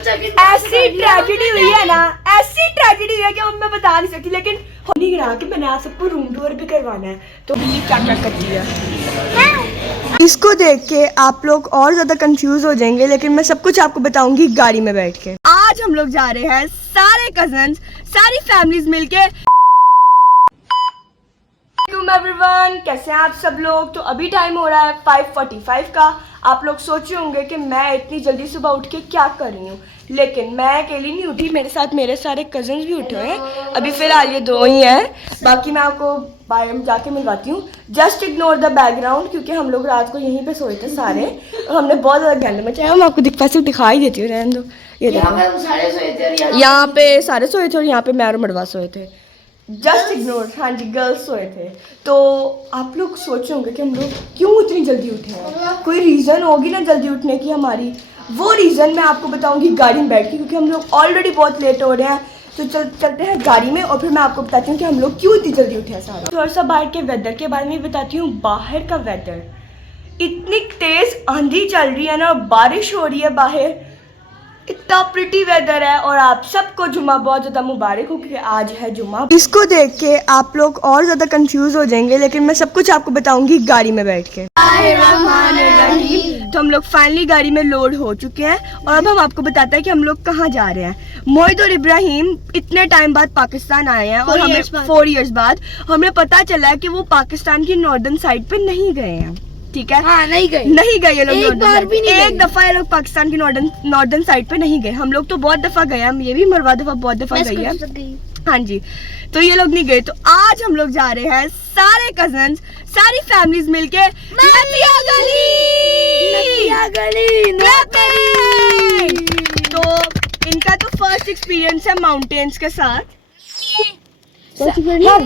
ऐसी ट्रेजेडी हुई है ना, ऐसी ट्रेजेडी हुई है कि मैं बता नहीं सकती, लेकिन हो नहीं रहा कि मैंने आज सबको रूम टूर भी करवाना है। तो बिल्ली क्या क्या करती है इसको देख के आप लोग और ज्यादा कंफ्यूज हो जाएंगे, लेकिन मैं सब कुछ आपको बताऊंगी गाड़ी में बैठ के। आज हम लोग जा रहे हैं सारे कजन्स, सारी फैमिलीज मिलके। एवरीवन, कैसे हैं आप सब लोग। तो अभी टाइम हो रहा है 5:45 का। आप लोग सोचे होंगे कि मैं इतनी जल्दी सुबह उठ के क्या कर रही हूँ, लेकिन मैं अकेली नहीं उठी, मेरे साथ मेरे सारे कजन्स भी उठे हुए हैं। अभी फिलहाल ये 2 ही हैं, बाकी मैं आपको बाहर में जाके मिलवाती हूँ। जस्ट इग्नोर द बैकग्राउंड, क्योंकि हम लोग रात को यहीं पे सोए थे सारे और हमने बहुत ज़्यादा गंद मचाया। मैं आपको दिखाई देती हूँ, रहने दो। ये देखो, यहाँ पे सारे सोए थे और यहाँ पे मैं और मड़वा सोए थे। जस्ट इग्नोर, हाँ जी, गर्ल्स सोए थे। तो आप लोग सोचे होंगे कि हम लोग क्यों इतनी जल्दी उठे हैं, कोई रीज़न होगी ना जल्दी उठने की हमारी। वो रीज़न मैं आपको बताऊंगी गाड़ी में बैठ के, क्योंकि हम लोग ऑलरेडी बहुत लेट हो रहे हैं। तो चलते हैं गाड़ी में और फिर मैं आपको बताती हूँ कि हम लोग क्यों इतनी जल्दी उठे हैं सारा। थोड़ा सा बाहर के वेदर के बारे में बताती हूँ। बाहर का वेदर, इतनी तेज़ आंधी चल रही है ना, बारिश हो रही है बाहर, इतना प्रिटी वेदर है। और आप सबको जुम्मा बहुत ज़्यादा मुबारक हो, क्योंकि आज है जुम्मा। इसको देख के आप लोग और ज़्यादा कंफ्यूज हो जाएंगे, लेकिन मैं सब कुछ आपको बताऊंगी गाड़ी में बैठ के। तो हम लोग फाइनली गाड़ी में लोड हो चुके हैं और अब हम आपको बताते हैं कि हम लोग कहाँ जा रहे हैं। मोहित और इब्राहिम इतने टाइम बाद पाकिस्तान आए हैं और हमें 4 इयर्स बाद हमें पता चला है कि वो पाकिस्तान की नॉर्दर्न साइड पे नहीं गए हैं। ठीक है, हाँ, नहीं गए ये लोग, एक दफा ये लोग पाकिस्तान की नॉर्दर्न साइड पे नहीं गए। हम लोग तो बहुत दफा गए हैं, ये भी मरवा दफा बहुत दफा गई है। हाँ जी, तो ये लोग नहीं गए। तो आज हम लोग जा रहे हैं सारे कजन्स, सारी फैमिलीज मिलके नतिया गली। तो इनका तो फर्स्ट एक्सपीरियंस है माउंटेन्स के साथ। सऊदिया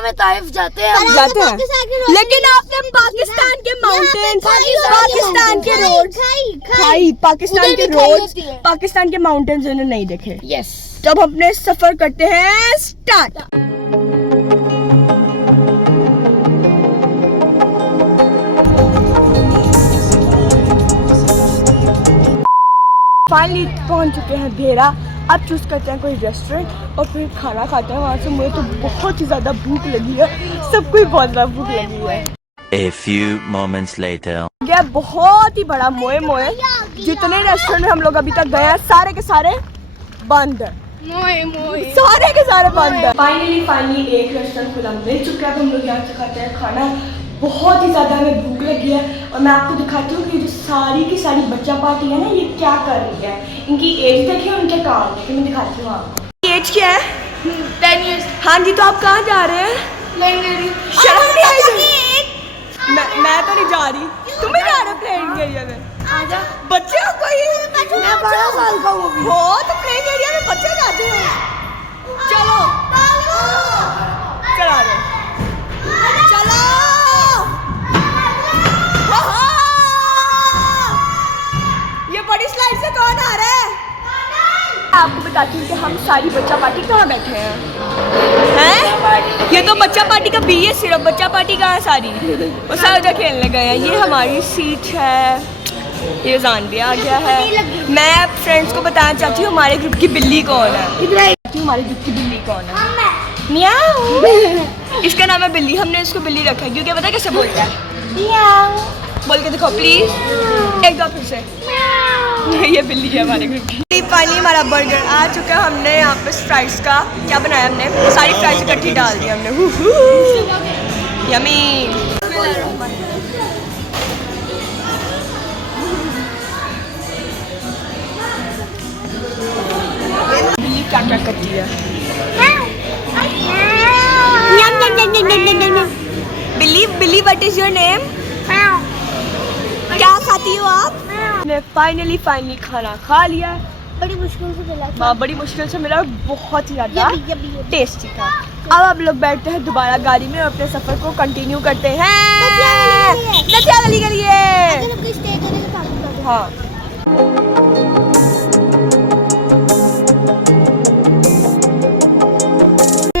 में ताइफ जाते हैं, लेकिन आपने पाकिस्तान के माउंटेन्स, पाकिस्तान के रोड्स, पाकिस्तान के माउंटेन्स उन्होंने नहीं देखे। यस, तो अब अपने सफर करते हैं स्टार्ट। फाइनली पहुंच चुके हैं भेरा। अब चूज करते हैं कोई रेस्टोरेंट और फिर खाना खाते हैं वहाँ से। मुझे तो बहुत ही ज़्यादा भूख लगी है, सबको ही बहुत ज़्यादा भूख लगी है। A few moments later. यह बहुत ही बड़ा मोए जितने रेस्टोरेंट हम लोग अभी तक गए हैं सारे के सारे बंद है। सारे के सारे बंद है। फाइनली एक रेस्टोरेंट खुला मिल चुका है। हम लोग यहाँ से खाते हैं खाना। बहुत ही ज़्यादा हमें भूख लगी है और मैं आपको दिखाती हूँ कि जो सारी की सारी बच्चा पार्टी है ना, ये क्या कर रही है। इनकी एज देखिए, उनके काम देखिए, मैं दिखाती हूँ आपको। एज क्या है? 10 years। हाँ जी, तो आप कहाँ जा रहे हैं? शर्म नहीं आई? मैं तो नहीं जा रही, तुम भी जा रहे हो प्लेइंग एरिया में? आजा, बच्चे हो कोई? मैं 12 साल का हूँ। हो तो प्लेइंग एरिया में बच्चे जाते हैं। चलो चला रहे, चलो। ये बड़ी स्लाइड से कौन आ रहा है? आपको बताती हूँ कि हम सारी बच्चा पार्टी कहाँ बैठे हैं। ये तो बच्चा पार्टी का बी है सिर्फ। बच्चा पार्टी कहाँ है सारी? वो सारे उधर खेलने गए हैं। ये हमारी सीट है, ये जान भी आ गया है। मैं फ्रेंड्स को बताना चाहती हूँ हमारे ग्रुप की बिल्ली कौन है। हमारे ग्रुप की बिल्ली कौन है? मियाऊ। इसका नाम है बिल्ली। हमने इसको बिल्ली रखा है क्योंकि पता है कैसे बोलता है? मियाऊ। बोल के दिखाओ प्लीज एक दो फिर से। ये बिल्ली है हमारे ग्रुप की। फाइनली हमारा बर्गर आ चुका है। हमने यहाँ पे फ्राइज का क्या बनाया, हमने सारी फ्राइज इकट्ठी डाल दी हमने। यमी। बिल्ली क्या क्या करती है? बिल्ली व्हाट इज योर नेम? क्या खाती हो आप? ने फाइनली खाना खा लिया। बड़ी मुश्किल से मिला। हाँ, बड़ी मुश्किल से मिला और बहुत ही ज़्यादा टेस्टी था। अब आप लोग बैठते हैं दोबारा गाड़ी में और अपने सफ़र को कंटिन्यू करते हैं नतिया गली के लिए। हाँ,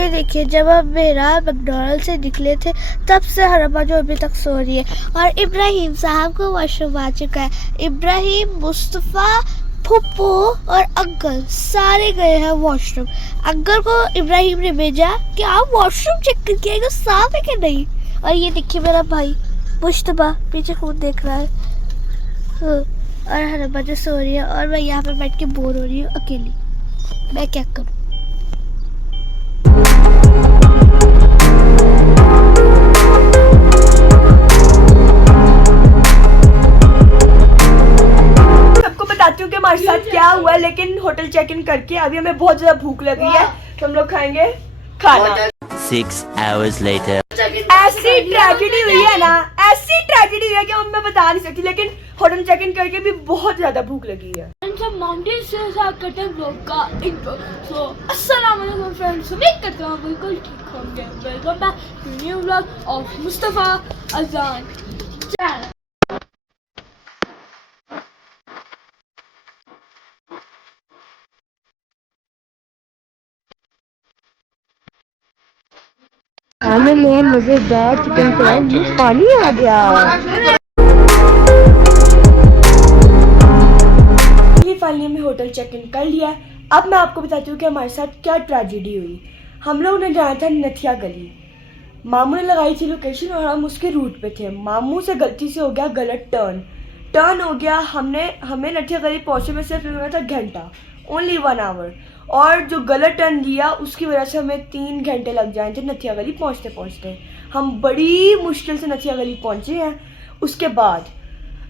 देखिए, जब हम मेरा मैकडॉनल्ड से निकले थे तब से हरमा जो अभी तक सो रही है और इब्राहिम साहब को वॉशरूम आ चुका है। इब्राहिम, मुस्तफ़ा, फुप्पो और अंकल सारे गए हैं वॉशरूम। अंकल को इब्राहिम ने भेजा कि आप वॉशरूम चेक करके आएगा साफ है कि नहीं। और ये देखिए मेरा भाई मुश्तबा पीछे कौन देख रहा है। और हरबा जो सो रही है और मैं यहाँ पे बैठ के बोर हो रही हूँ अकेली। मैं क्या करूँ। बताती हूँ कि हमारे साथ क्या हुआ है, लेकिन होटल चेक इन करके अभी हमें बहुत ज्यादा भूख लगी है तो हम लोग खाएंगे खाना। 6 hours later. ऐसी ट्रेजेडी हुई है ना, ऐसी ट्रेजेडी हुई है कि हम मैं बता नहीं सकती, लेकिन होटल चेक इन करके भी बहुत ज्यादा भूख लगी है। माउंटेन से साथ करते हैं ब्लॉग का इंट्रो। सो अस्सलाम वालेकुम फ्रेंड्स, उम्मीद करता हूँ बिल्कुल ठीक होंगे। Welcome back to new vlog of Mustafa Ajan channel. हमें ले मजेदार चिकन फ्राई, पानी आ गया। फाइनली हमने होटल चेक इन कर लिया। अब मैं आपको बताती हूँ कि हमारे साथ क्या ट्रेजेडी हुई। हम लोग ने जाना था नथिया गली। मामू ने लगाई थी लोकेशन और हम उसके रूट पे थे। मामू से गलती से हो गया गलत टर्न हो गया। हमें नथिया गली पहुँचे में सिर्फ लगा था घंटा, ओनली 1 hour। और जो गलत टर्न लिया उसकी वजह से हमें 3 घंटे लग जाए थे नथिया गली पहुँचते पहुँचते। हम बड़ी मुश्किल से नथिया गली पहुँचे हैं। उसके बाद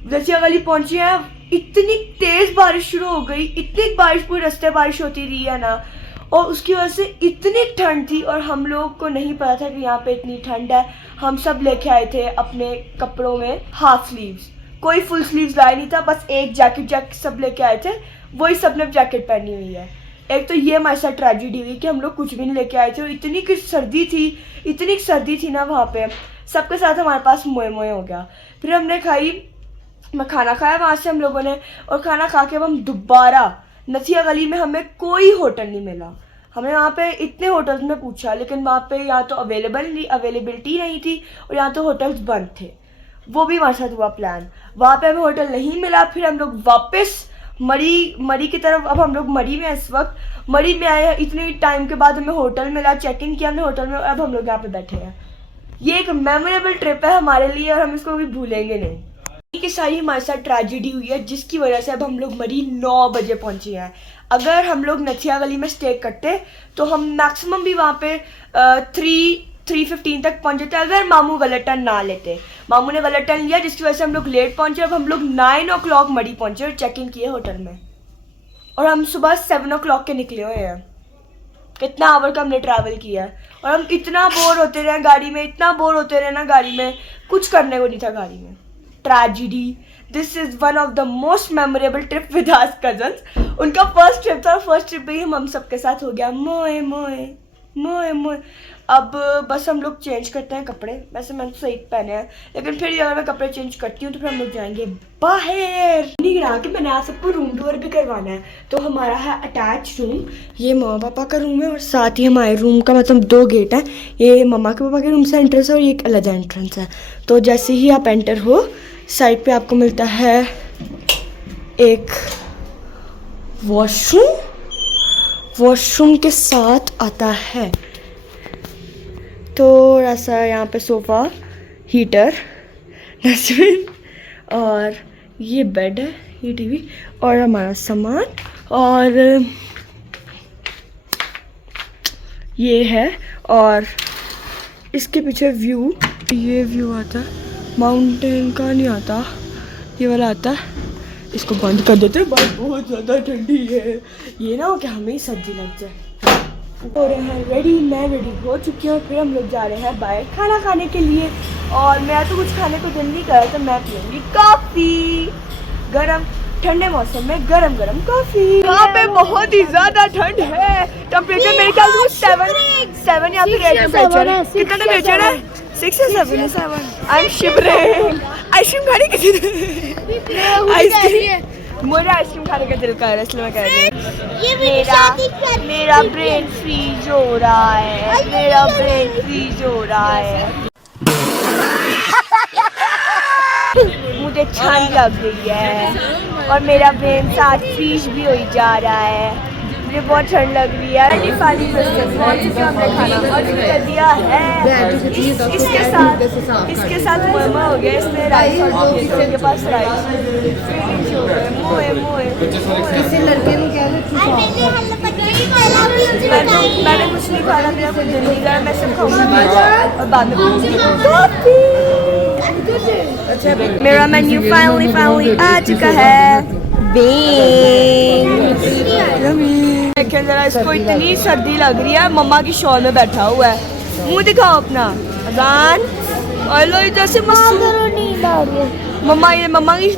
नथिया गली पहुँचे हैं, इतनी तेज़ बारिश शुरू हो गई, इतनी बारिश पूरे रास्ते बारिश होती रही है ना, और उसकी वजह से इतनी ठंड थी और हम लोग को नहीं पता था कि यहाँ पे इतनी ठंड है। हम सब लेके आए थे अपने कपड़ों में हाफ स्लीव्स, कोई फुल स्लीव्स लाया नहीं था, बस एक जैकेट सब लेके आए थे, वही सब ने जैकेट पहनी हुई है। एक तो ये हमारे साथ ट्रेजेडी हुई कि हम लोग कुछ भी नहीं लेके आए थे और इतनी सर्दी थी ना वहाँ पे। सबके साथ हमारे पास मोए हो गया। फिर हमने खाना खाया वहाँ से हम लोगों ने, और खाना खा के हम दोबारा नथिया गली में हमें कोई होटल नहीं मिला। हमने वहाँ पे इतने होटल्स में पूछा, लेकिन वहाँ पे या तो अवेलेबिलिटी नहीं थी और या तो होटल्स बंद थे। वो भी हमारे साथ हुआ प्लान, वहाँ पे हमें होटल नहीं मिला। फिर हम लोग वापस मरी की तरफ, अब हम लोग मरी में इस वक्त मरी में आए। इतने टाइम के बाद हमें होटल मिला, चेक इन किया हमने होटल में, अब हम लोग यहाँ पे बैठे हैं। ये एक मेमोरेबल ट्रिप है हमारे लिए और हम इसको कभी भूलेंगे नहीं। कि सारी हमारे साथ ट्रेजेडी हुई है जिसकी वजह से अब हम लोग मरी 9 बजे पहुंचे हैं। अगर हम लोग नथिया गली में स्टे करते तो हम मैक्सिमम भी वहाँ पे 3:15 तक पहुंचे थे, अगर मामू गलत टर्न ना लेते। मामू ने गलत टर्न लिया जिसकी वजह से हम लोग लेट पहुंचे। अब हम लोग 9 o'clock मरी पहुंचे और चेक इन किए होटल में, और हम सुबह 7 o'clock के निकले हुए हैं। कितना आवर का हमने ट्रैवल किया है और हम इतना बोर होते रहे गाड़ी में, इतना बोर होते रहे ना गाड़ी में, कुछ करने को नहीं था गाड़ी में। Tragedy, this is one of the most memorable trip with our cousins. उनका फर्स्ट ट्रिप था, फर्स्ट ट्रिप भी हम सबके साथ हो गया मोए मोए मोए मोए। अब बस हम लोग चेंज करते हैं कपड़े। वैसे मैंने तो सही पहने हैं, लेकिन फिर अगर मैं कपड़े चेंज करती हूँ तो फिर हम लोग जाएंगे बाहर। नहीं गिरा के मैंने आज सबको रूम टूर भी करवाना है। तो हमारा है अटैच रूम, ये मम्मा पापा का रूम है और साथ ही हमारे रूम का मतलब 2 गेट हैं। ये मम्मा के पापा के रूम से एंट्रेंस है और ये एक अलग एंट्रेंस है। तो जैसे ही आप एंटर हो, साइड पे आपको मिलता है एक वॉशरूम के साथ आता है थोड़ा सा यहाँ पे सोफ़ा, हीटर, डस्टबिन, और ये बेड है, ये टीवी और हमारा सामान, और ये है। और इसके पीछे व्यू, ये व्यू आता है, माउंटेन का नहीं आता, ये वाला आता है। इसको बंद कर देते हैं, बहुत ज़्यादा ठंडी है, ये ना हो कि हमें ही सर्दी लग जाए। हो रहे हैं रेडी, मैं रेडी हो चुकी हूँ। फिर हम लोग जा रहे हैं बाहर खाना खाने के लिए, और मैं तो कुछ खाने को दिल नहीं कर रहा, तो मैं पीऊँगी कॉफ़ी गरम, ठंडे मौसम में गरम कॉफ़ी। यहाँ पे बहुत ही ज़्यादा ठंड है। टेम्परेचर मेरे ख्याल से 7 या फिर 8 टेम्परेचर है। कितना टेम्परेचर है? 6 या 7? I am shivering. आइसक्रीम खाने के दिल, आइसक्रीम, मुझे आइसक्रीम खाने का दिल कर रहा है, इसलिए मैं कह रही हूँ। मेरा ब्रेन फ्रीज हो रहा है, मेरा ब्रेन फ्रीज हो रहा है। मुझे ठंड लग रही है। और मेरा ब्रेन साथ फ्रीज भी हो जा रहा है। मुझे बहुत ठंड लग रही है। हमने खाना ऑर्डर कर दिया है। इसके साथ मोमा हो गया, इसमें राइस और के पास राइस। किसी लड़के को क्या मैंने कुछ नहीं खाना, मेरा कुछ दिल नहीं रहा, मैं सब खाऊंगी और बाद में मेरा मेन्यू फाइनली आ चुका है। देखें जरा, इसको इतनी सर्दी लग रही है, मम्मा की शॉल में बैठा हुआ है। मुंह दिखाओ अपना अजान। हेलो, जैसे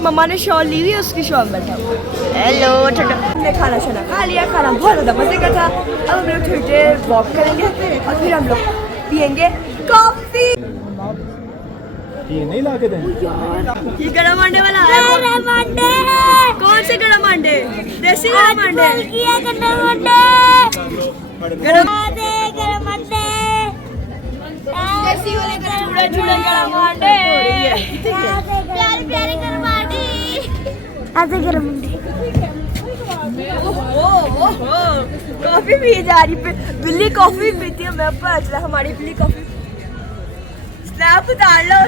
मम्मा ने शॉल ली हुई है, उसकी शॉल में बैठा हुआ। हेलो, हमने खाना शाना खा लिया, खाना बहुत ज़्यादा मजे का था। अब हम लोग थोड़ी देर वॉक करेंगे और फिर हम लोग पियेंगे कॉफी। ये नहीं ला के देंगे। ये गरम अंडे वाला है। कौन से गरम अंडे? देसी गरम अंडे। गरम देसी वाले चूड़े चूड़े गरम अंडे। प्यारे गरम अंडे। आधे गरम अंडे। कॉफी पी जा रही, बिल्ली कॉफी पीती है। मैं पता चला हमारी बिल्ली कॉफी। स्नैप उतार लो।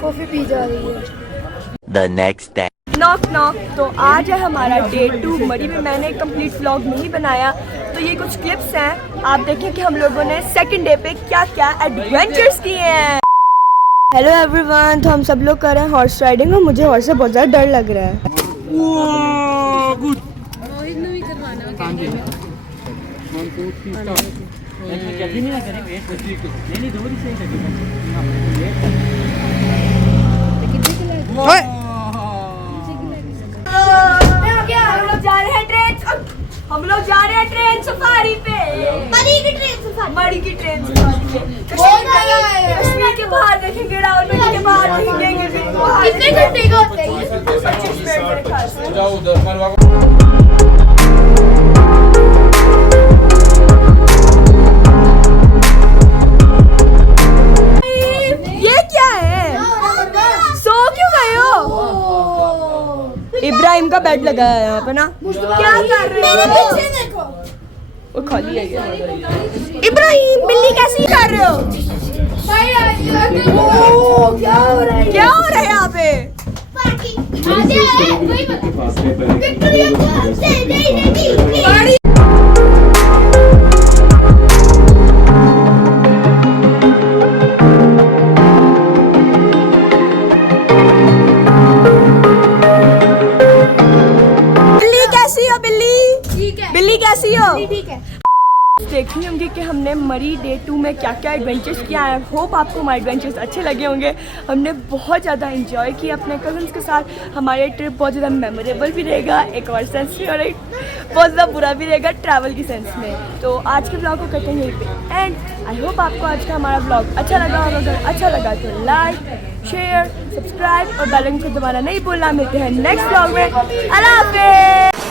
कॉफी पी जा रही है। The next day. नॉक तो आज है हमारा डे 2 मरी में। मैंने कंप्लीट व्लॉग नहीं बनाया, तो ये कुछ क्लिप्स हैं। आप देखें कि हम लोगों ने सेकंड डे पे क्या क्या एडवेंचर्स किए हैं। हेलो एवरीवन, तो हम सब लोग कर रहे हैं हॉर्स राइडिंग और मुझे हॉर्स से बहुत ज़्यादा डर लग रहा है। हम लोग जा रहे हैं ट्रेन सफारी पे। मरी की ट्रेन सफारी पे। कश्मीर के बाहर देखेंगे, रावलपिंडी के बाहर देखेंगे। कितने घंटे का होता है ये? 25 मिनट मेरे ख्याल से। ये क्या है? सो क्यों गए हो? इब्राहिम का बेड लगा है यहाँ पे ना। क्या कर रहे हो? वो खाली है क्या? इब्राहिम, बिल्ली कैसी कर रहे हो? क्या हो रहा है यहाँ पे? बिल्ली कैसी हो? ठीक है। देखी होंगे कि हमने मरी डे 2 में क्या क्या एडवेंचर्स किया है। होप आपको हमारे एडवेंचर्स अच्छे लगे होंगे। हमने बहुत ज़्यादा एंजॉय किया अपने कज़न्स के साथ। हमारे ट्रिप बहुत ज़्यादा मेमोरेबल भी रहेगा, एक और सेंस में, और एक बहुत ज़्यादा बुरा भी रहेगा ट्रैवल की सेंस में। तो आज के ब्लॉग को करते हैं यहीं पे एंड। आई होप आपको आज का हमारा ब्लॉग अच्छा लगा होगा। अगर अच्छा लगा तो लाइक, शेयर, सब्सक्राइब और बेल आइकन को दबाना नहीं भूलना। मिलते हैं नेक्स्ट ब्लॉग में। अल्लाह हाफ़िज़।